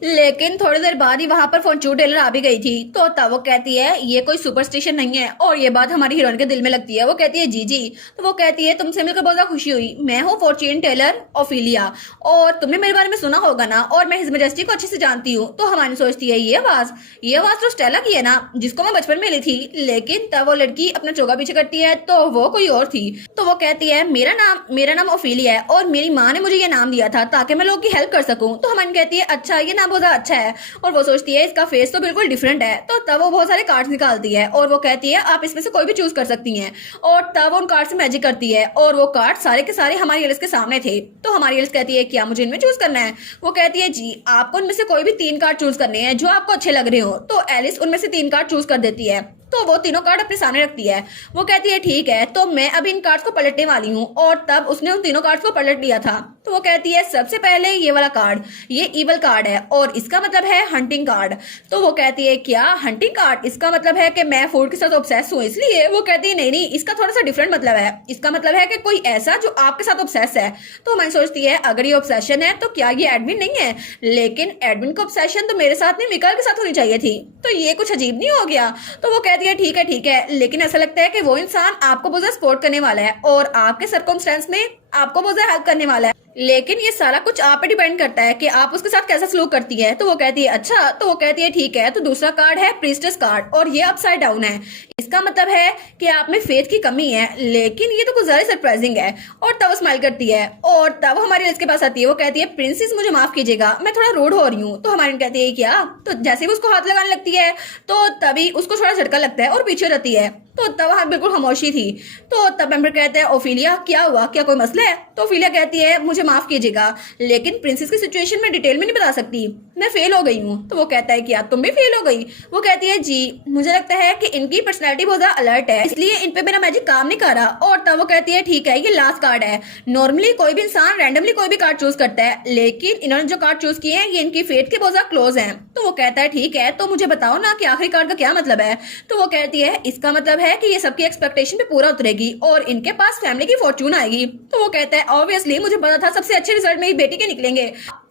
लेकिन थोड़ी देर बाद ही वहां पर फॉर्च्यून टेलर आ भी गई थी। तो तब वो कहती है ये कोई सुपरस्टिशन नहीं है, और ये बात हमारी हीरोइन के दिल में लगती है। वो कहती है जी जी। तो वो कहती है तुमसे मिलकर बहुत ज्यादा खुशी हुई, मैं हूँ फॉर्च्यून टेलर ओफिलिया, और तुमने मेरे बारे में सुना होगा ना, और मैं हिज मेजेस्टी को अच्छे से जानती हूँ। तो हमारी सोचती है ये आवाज तो स्टेला की है ना, जिसको मैं बचपन में ली थी। लेकिन तब वो लड़की अपना चोगा पीछे करती है तो वो कोई और थी। तो वो कहती है मेरा नाम ओफिलिया है, और मेरी माँ ने मुझे ये नाम दिया था ताकि मैं लोगों की हेल्प कर सकूं। तो हमारी कहती है अच्छा, ये नाम बहुत ज्यादा अच्छा है। और वो सोचती है इसका फेस तो बिल्कुल डिफरेंट है। तो तब वो बहुत सारे कार्ड्स निकालती है और वो कहती है आप इसमें से कोई भी चूज कर सकती हैं। और तब वो उन कार्ड से मैजिक करती है और वो कार्ड सारे के सारे हमारी एलिस के सामने थे। तो हमारी एलिस कहती है क्या मुझे इनमें चूज करना है? वो कहती है जी, आपको इनमें से कोई भी 3 कार्ड चूज करने हैं जो आपको अच्छे लग रहे हो। तो एलिस उनमें से 3 कार्ड चूज कर देती है। तो वो तीनों कार्ड अपने सामने रखती है। वो कहती है ठीक है, तो मैं अभी इन कार्ड्स को पलटने वाली हूँ। और तब उसने उन तीनों कार्ड्स को पलट लिया था। तो वो कहती है सबसे पहले ये वाला कार्ड, ये इवल कार्ड है और इसका मतलब है हंटिंग कार्ड। तो वो कहती है क्या हंटिंग कार्ड? इसका मतलब है कि मैं फूड के साथ ऑब्सेस हूँ इसलिए? वो कहती है नहीं नहीं, इसका थोड़ा सा डिफरेंट मतलब है। इसका मतलब है कि कोई ऐसा जो आपके साथ ऑब्सेस है। तो मैं सोचती है अगर ये ऑब्सेशन है तो क्या ये एडमिन नहीं है? लेकिन एडमिन को ऑब्सेशन तो मेरे साथ नहीं, मिकाल के साथ होनी चाहिए थी। तो ये कुछ अजीब नहीं हो गया? तो वो कहती है ठीक है, लेकिन ऐसा लगता है कि वो इंसान आपको बहुत ज्यादा सपोर्ट करने वाला है और आपके सर्कमस्टेंस में आपको बहुत ज्यादा हेल्प करने वाला है, लेकिन ये सारा कुछ आप पे डिपेंड करता है कि आप उसके साथ कैसा सलूक करती है। तो वो कहती है अच्छा। तो वो कहती है ठीक है, तो दूसरा कार्ड है प्रीस्टेस कार्ड और ये अपसाइड डाउन है। इसका मतलब है कि आप में फेथ की कमी है, लेकिन ये तो कुछ ज्यादा सरप्राइजिंग है। और तब वो स्माइल करती है और तब हमारी इसके पास आती है। वो कहती है प्रिंसेस मुझे माफ कीजिएगा, मैं थोड़ा रूड हो रही हूँ। तो हमारी कहती है क्या? तो जैसे ही उसको हाथ लगाने लगती है तो तभी उसको थोड़ा झटका लगता है और पीछे रहती है। तो तब वहां बिल्कुल खामोशी थी। तो तब एम्बर कहते हैं ओफिलिया क्या हुआ, क्या कोई मसला है? तो ओफिलिया कहती है मुझे माफ कीजिएगा, लेकिन प्रिंसेस की सिचुएशन में डिटेल में नहीं बता सकती, मैं फेल हो गई हूँ। तो वो कहता है क्या तुम भी फेल हो गई? वो कहती है जी, मुझे लगता है कि इनकी पर्सनैलिटी बहुत ज्यादा अलर्ट है, इसलिए इन पे मेरा मैजिक काम नहीं कर रहा। और तब वो कहती है ठीक है, ये लास्ट कार्ड है। नॉर्मली कोई भी इंसान रैंडमली कोई भी कार्ड चूज करता है, लेकिन इन्होंने जो कार्ड चूज किए हैं ये इनकी फेट के बहुत ज्यादा क्लोज है। तो वो कहता है ठीक है, तो मुझे बताओ ना कि आखिरी कार्ड का क्या मतलब है? तो वो कहती है इसका मतलब है कि ये सबकी एक्सपेक्टेशन पे पूरा उतरेगी और इनके पास फैमिली की फॉर्च्यून आएगी। तो वो कहता है ऑब्वियसली मुझे पता था सबसे अच्छे रिजल्ट मेरी बेटी के निकलेंगे।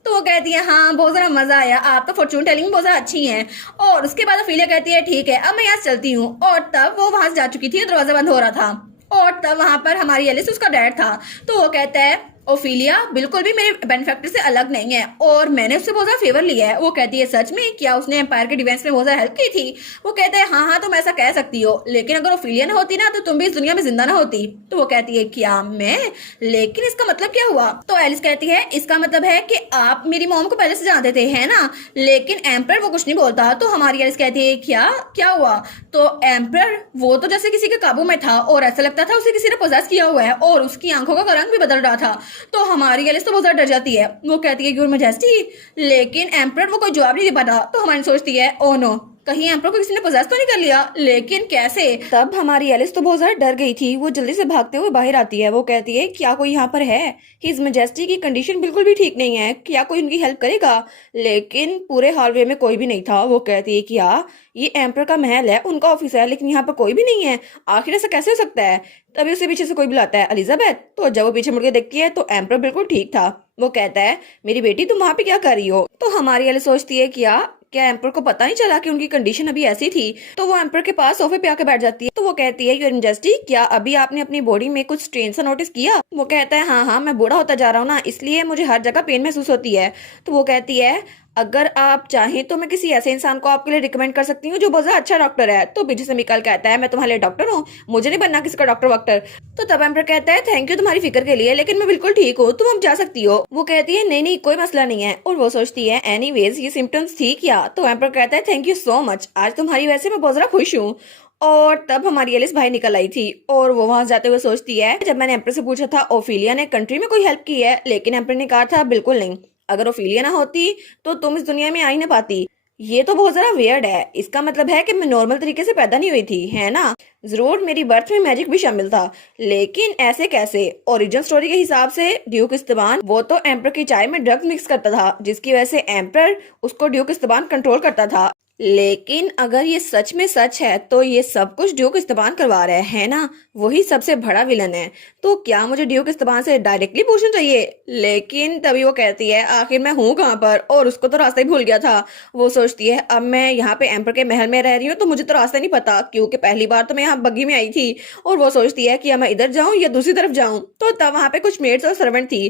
तो वो कहती है हाँ बहुत ज्यादा मजा आया, आप तो फॉर्च्यून टेलिंग बहुत ज्यादा अच्छी हैं। और उसके बाद ओफिलिया कहती है ठीक है, अब मैं यहाँ से चलती हूँ। और तब वो वहां से जा चुकी थी, दरवाजा बंद हो रहा था और तब वहां पर हमारी एलिस उसका डैड था। तो वो कहता है ओफिलिया बिल्कुल भी मेरे बेनिफैक्टर से अलग नहीं है और मैंने उससे बहुत ज्यादा फेवर लिया है। वो कहती है सच में? क्या उसने एम्पायर के डिफेंस में बहुत ज्यादा हेल्प की थी? वो कहता है हाँ तुम ऐसा कह सकती हो, लेकिन अगर ओफिलिया ना होती ना तो तुम भी इस दुनिया में जिंदा ना होती। तो वो कहती है क्या मैं? लेकिन इसका मतलब क्या हुआ? तो एलिस कहती है इसका मतलब है कि आप मेरी मॉम को पहले से जानते थे है ना, लेकिन एम्पर वो कुछ नहीं बोलता। तो हमारी एलिस कहती है क्या क्या हुआ? तो एम्पर वो तो जैसे किसी के काबू में था और ऐसा लगता था उसे किसी ने पोजेस किया हुआ है और उसकी आंखों का रंग भी बदल रहा था। तो हमारी एलिस तो बहुत ज्यादा डर जाती है। वो कहती है योर मैजेस्टी, लेकिन एम्पर वो कोई जवाब नहीं दे पाता। तो हमारी सोचती है ओ नो, कहीं एम्पर को किसी ने पोजेस तो नहीं कर लिया, लेकिन कैसे? तब हमारी एलिस तो बहुत ज्यादा डर गई थी। वो जल्दी से भागते हुए बाहर आती है। वो कहती है क्या कोई यहाँ पर है? हिज मैजेस्टी की कंडीशन बिल्कुल भी ठीक नहीं है, क्या कोई उनकी हेल्प करेगा? लेकिन पूरे हॉलवे में कोई भी नहीं था। वो कहती है क्या ये एम्पर का महल है, उनका ऑफिस है, लेकिन यहाँ पर कोई भी नहीं है, आखिर ऐसा कैसे हो सकता है? तभी उसे पीछे से कोई बुलाता है एलिजाबेथ। तो जब वो पीछे मुड़ के देखती है तो एम्पर बिल्कुल ठीक था। वो कहता है मेरी बेटी तुम वहां पे क्या कर रही हो? तो हमारी एलिस सोचती है क्या एम्पर को पता नहीं चला कि उनकी कंडीशन अभी ऐसी थी? तो वो एम्पर के पास सोफे पे आके बैठ जाती है। तो वो कहती है योर मैजेस्टी, क्या अभी आपने अपनी बॉडी में कुछ स्ट्रेन सा नोटिस किया? वो कहता है हाँ मैं बूढ़ा होता जा रहा हूँ ना, इसलिए मुझे हर जगह पेन महसूस होती है। तो वो कहती है अगर आप चाहें तो मैं किसी ऐसे इंसान को आपके लिए रिकमेंड कर सकती हूँ जो बहुत ज्यादा अच्छा डॉक्टर है। तो पीछे से मिकाल कहता है मैं तुम्हारे लिए डॉक्टर हूँ, मुझे नहीं बनना किसी का डॉक्टर वॉक्टर। तो तब एम्पर कहता है थैंक यू तुम्हारी फिक्र के लिए, लेकिन मैं बिल्कुल ठीक हूँ, तुम अब जा सकती हो। वो कहती है नहीं कोई मसला नहीं है। और वो सोचती है एनीवेज ये सिम्टम्स थी क्या? तो एम्पर कहता है थैंक यू सो मच, आज तुम्हारी वजह से मैं बहुत ज्यादा खुश हूँ। और तब हमारी एलिस बाहर निकल आई थी और वो वहां जाते हुए सोचती है जब मैंने एम्पर से पूछा था ओफिलिया ने कंट्री में कोई हेल्प की है, लेकिन एम्पर ने कहा था बिल्कुल नहीं, अगर ओफिलिया ना होती तो तुम इस दुनिया में आ ही ना पाती। ये तो बहुत ज्यादा वियर्ड है, इसका मतलब है कि मैं नॉर्मल तरीके से पैदा नहीं हुई थी है ना? जरूर मेरी बर्थ में मैजिक भी शामिल था, लेकिन ऐसे कैसे? ओरिजिनल स्टोरी के हिसाब से ड्यूक इस्ताबान वो तो एम्पर की चाय में ड्रग्स मिक्स करता था, जिसकी वजह से एम्पर उसको ड्यूक इस्ताबान कंट्रोल करता था। लेकिन अगर ये सच में सच है तो ये सब कुछ ड्यूक इस्तेमाल करवा रहा है ना? वही सबसे बड़ा विलन है। तो क्या मुझे ड्यूक इस्तेमाल से डायरेक्टली पूछना चाहिए? लेकिन तभी वो कहती है आखिर मैं हूँ कहाँ पर, और उसको तो रास्ता ही भूल गया था। वो सोचती है अब मैं यहाँ पे एम्पर के महल में रह रही हूँ तो मुझे तो रास्ता नहीं पता, क्योंकि पहली बार तो मैं यहाँ बग्गी में आई थी। और वो सोचती है कि या मैं इधर जाऊँ या दूसरी तरफ जाऊँ। तो तब वहां पे कुछ मेड्स और सर्वेंट थी,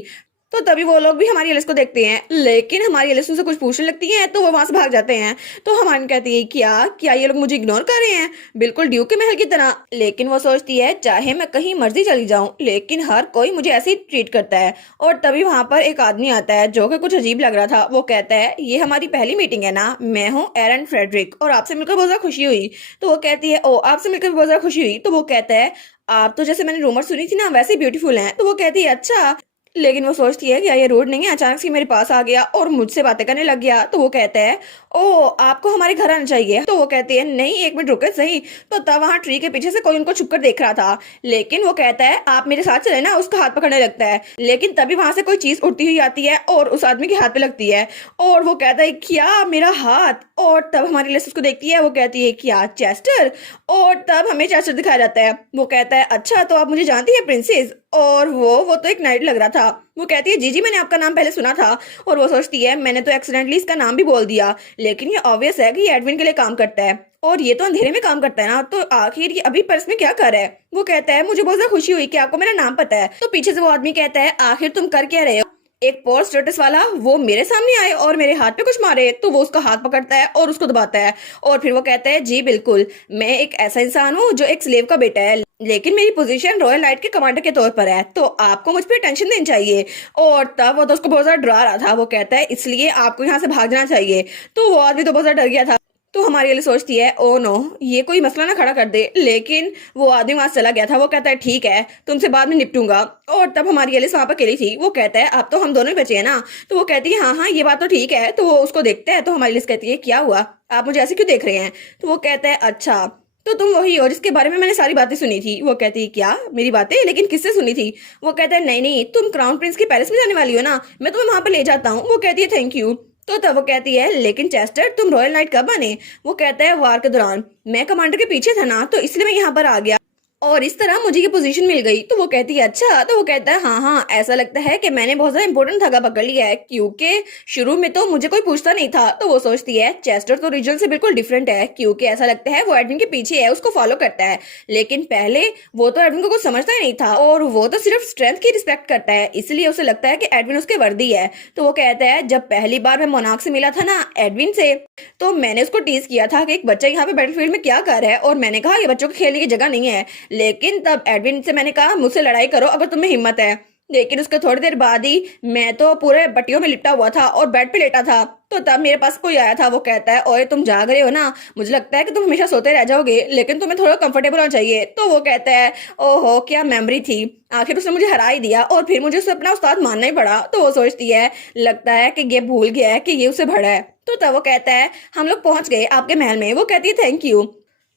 तो तभी वो लोग भी हमारी एलिस को देखते हैं, लेकिन हमारी एलिस उनसे कुछ पूछने लगती है तो वो वहां से भाग जाते हैं। तो हमारी कहती है क्या क्या ये लोग मुझे इग्नोर कर रहे हैं, बिल्कुल ड्यूक के महल की तरह। लेकिन वो सोचती है चाहे मैं कहीं मर्जी चली जाऊं लेकिन हर कोई मुझे ऐसे ही ट्रीट करता है। और तभी वहां पर एक आदमी आता है जो कि कुछ अजीब लग रहा था। वो कहता है ये हमारी पहली मीटिंग है ना, मैं हूँ एरन फ्रेडरिक और आपसे मिलकर बहुत ज्यादा खुशी हुई। तो वो कहती है ओ आपसे मिलकर भी बहुत ज्यादा खुशी हुई। तो वो कहता है आप तो जैसे मैंने रूमर सुनी थी ना वैसे ब्यूटीफुल हैं। तो वो कहती है अच्छा। लेकिन वो सोचती है कि ये रोड नहीं है, अचानक से मेरे पास आ गया और मुझसे बातें करने लग गया। तो वो कहता है ओ आपको हमारे घर आना चाहिए। तो वो कहती है नहीं एक मिनट रुके सही। तो तब वहां ट्री के पीछे से कोई उनको छुपकर देख रहा था, लेकिन वो कहता है आप मेरे साथ चले ना, उसका हाथ पकड़ने लगता है। लेकिन तभी वहां से कोई चीज उड़ती हुई आती है और उस आदमी के हाथ पे लगती है और वो कहता है क्या मेरा हाथ। और तब हमारी लिस्ट उसको देखती है, वो कहती है क्या चेस्टर। और तब हमें चेस्टर दिखाया जाता है। वो कहता है अच्छा तो आप मुझे जानती है प्रिंसेस। और वो तो एक नाइट लग रहा था। वो कहती है जी जी मैंने आपका नाम पहले सुना था। और वो सोचती है मैंने तो एक्सीडेंटली इसका नाम भी बोल दिया, लेकिन ये ऑब्वियस है कि ये एडविन के लिए काम करता है और ये तो अंधेरे में काम करता है ना, तो आखिर ये अभी पर्स में क्या कर रहा है। वो कहता है मुझे बहुत ज्यादा खुशी हुई कि आपको मेरा नाम पता है। तो पीछे से वो आदमी कहता है आखिर तुम कर क्या रहे हो। एक पोर स्टेटस वाला वो मेरे सामने आए और मेरे हाथ पे कुछ मारे, तो वो उसका हाथ पकड़ता है और उसको दबाता है। और फिर वो कहता है जी बिल्कुल मैं एक ऐसा इंसान हूँ जो एक स्लेव का बेटा है, लेकिन मेरी पोजीशन रॉयल नाइट के कमांडर के तौर पर है, तो आपको मुझ पर टेंशन देनी चाहिए। और तब वो तो उसको बहुत ज्यादा डरा रहा था। वो कहता है इसलिए आपको यहाँ से भाग जाना चाहिए। तो वो आदमी तो बहुत ज्यादा डर गया था। तो हमारी एलिस सोचती है ओ नो ये कोई मसला ना खड़ा कर दे, लेकिन वो आदमी वहां से चला गया था। वो कहता है ठीक है तुमसे बाद में निपटूंगा। और तब हमारी एलिस वहां पर अकेली थी। वो कहता है अब तो हम दोनों ही बचे हैं ना। तो वो कहती है हाँ हाँ ये बात तो ठीक है। तो वो उसको देखता है। तो हमारी एलिस कहती है क्या हुआ, आप मुझे ऐसे क्यों देख रहे हैं। तो वो कहता है अच्छा तो तुम वही हो जिसके बारे में मैंने सारी बातें सुनी थी। वो कहती है क्या मेरी बातें, लेकिन किससे सुनी थी। वो कहता है नहीं नहीं तुम क्राउन प्रिंस के पैलेस में जाने वाली हो ना, मैं तुम्हें वहां पर ले जाता हूँ। वो कहती है थैंक यू। तो तब वो कहती है लेकिन चेस्टर तुम रॉयल नाइट कब बने। वो कहता है वार के दौरान, मैं कमांडर के पीछे था ना तो इसलिए मैं यहाँ पर आ गया और इस तरह मुझे ये पोजीशन मिल गई। तो वो कहती है अच्छा। तो वो कहता है हाँ हाँ ऐसा लगता है कि मैंने बहुत ज्यादा इंपॉर्टेंट धागा पकड़ लिया है, क्योंकि शुरू में तो मुझे कोई पूछता नहीं था। तो वो सोचती है चेस्टर तो रिजल से बिल्कुल डिफरेंट है, क्योंकि ऐसा लगता है वो एडविन के पीछे है, उसको फॉलो करता है। लेकिन पहले वो तो एडविन को कुछ समझता ही नहीं था और वो तो सिर्फ स्ट्रेंथ की रिस्पेक्ट करता है, इसलिए उसे लगता है कि एडविन उसके वर्दी है। तो वो कहता है जब पहली बार मैं मोनार्क से मिला था ना एडविन से, तो मैंने उसको टीज किया था कि एक बच्चा यहाँ पे बैटलफील्ड में क्या कर रहा है, और मैंने कहा ये बच्चों के खेलने की जगह नहीं है। लेकिन तब एडविन से मैंने कहा मुझसे लड़ाई करो अगर तुम्हें हिम्मत है। लेकिन उसके थोड़ी देर बाद ही मैं तो पूरे पट्टियों में लिपटा हुआ था और बेड पे लेटा था। तो तब मेरे पास कोई आया था। वो कहता है ओए तुम जाग रहे हो ना, मुझे लगता है कि तुम हमेशा सोते रह जाओगे, लेकिन तुम्हें थोड़ा कंफर्टेबल होना चाहिए। तो वो कहता है ओहो क्या मेमोरी थी, आखिर उसने मुझे हरा ही दिया और फिर मुझे उसे अपना उस्ताद मानना ही पड़ा। तो वो सोचती है लगता है कि ये भूल गया है कि ये उसे भड़ा है। तो तब वो कहता है हम लोग पहुंच गए आपके महल में। वो कहती है थैंक यू।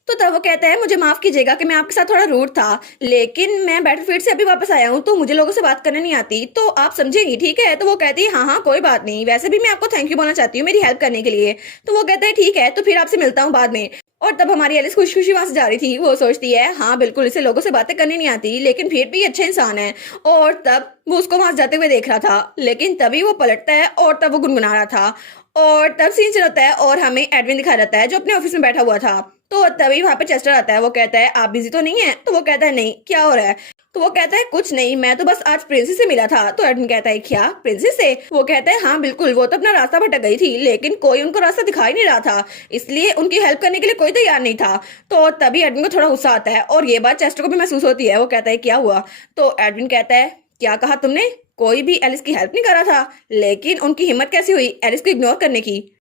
तो तब वो कहता है मुझे माफ कीजिएगा कि मैं आपके साथ थोड़ा रूड था, लेकिन मैं बैटलफील्ड से अभी वापस आया हूँ तो मुझे लोगों से बात करने नहीं आती, तो आप समझेंगी ठीक है। तो वो कहती है हाँ हाँ कोई बात नहीं, वैसे भी मैं आपको थैंक यू बोलना चाहती हूँ मेरी हेल्प करने के लिए। तो वो कहता है ठीक है तो फिर आपसे मिलता हूँ बाद में। और तब हमारी एलिस खुशी खुशी वहां से जा रही थी। वो सोचती है हाँ बिल्कुल इसे लोगों से बातें करनी नहीं आती, लेकिन फिर भी अच्छा इंसान है। और तब वो उसको वहां जाते हुए देख रहा था, लेकिन तभी वो पलटता है और तब वो गुनगुना रहा था। और तब सीन चलता है और हमें एडविन दिखाया जाता है जो अपने ऑफिस में बैठा हुआ था। तो तभी वहां पे चेस्टर आता है। वो कहता है आप बिजी तो नहीं है। तो वो कहता है नहीं क्या हो रहा है। तो वो कहता है कुछ नहीं, मैं तो बस आज प्रिंसेस से मिला था। तो एडविन कहता है क्या प्रिंसेस से। वो कहता है हाँ बिल्कुल, वो तो अपना रास्ता भटक गई थी लेकिन कोई उनको रास्ता दिखाई नहीं रहा था, इसलिए उनकी हेल्प करने के लिए कोई तैयार नहीं था। तो तभी एडविन को थोड़ा गुस्सा आता है और ये बात चेस्टर को भी महसूस होती है। वो कहता है क्या हुआ। तो एडविन कहता है क्या कहा तुमने, कोई भी एलिस की हेल्प नहीं कर रहा था, लेकिन उनकी हिम्मत कैसी हुई एलिस को इग्नोर करने की।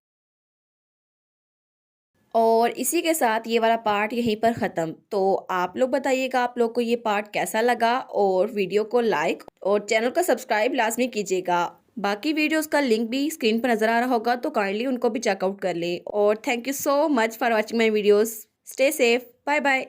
और इसी के साथ ये वाला पार्ट यहीं पर ख़त्म। तो आप लोग बताइएगा आप लोग को ये पार्ट कैसा लगा, और वीडियो को लाइक और चैनल को सब्सक्राइब लाजमी कीजिएगा। बाकी वीडियोस का लिंक भी स्क्रीन पर नज़र आ रहा होगा तो काइंडली उनको भी चेकआउट कर लें। और thank you so much for watching my videos. Stay safe, bye bye.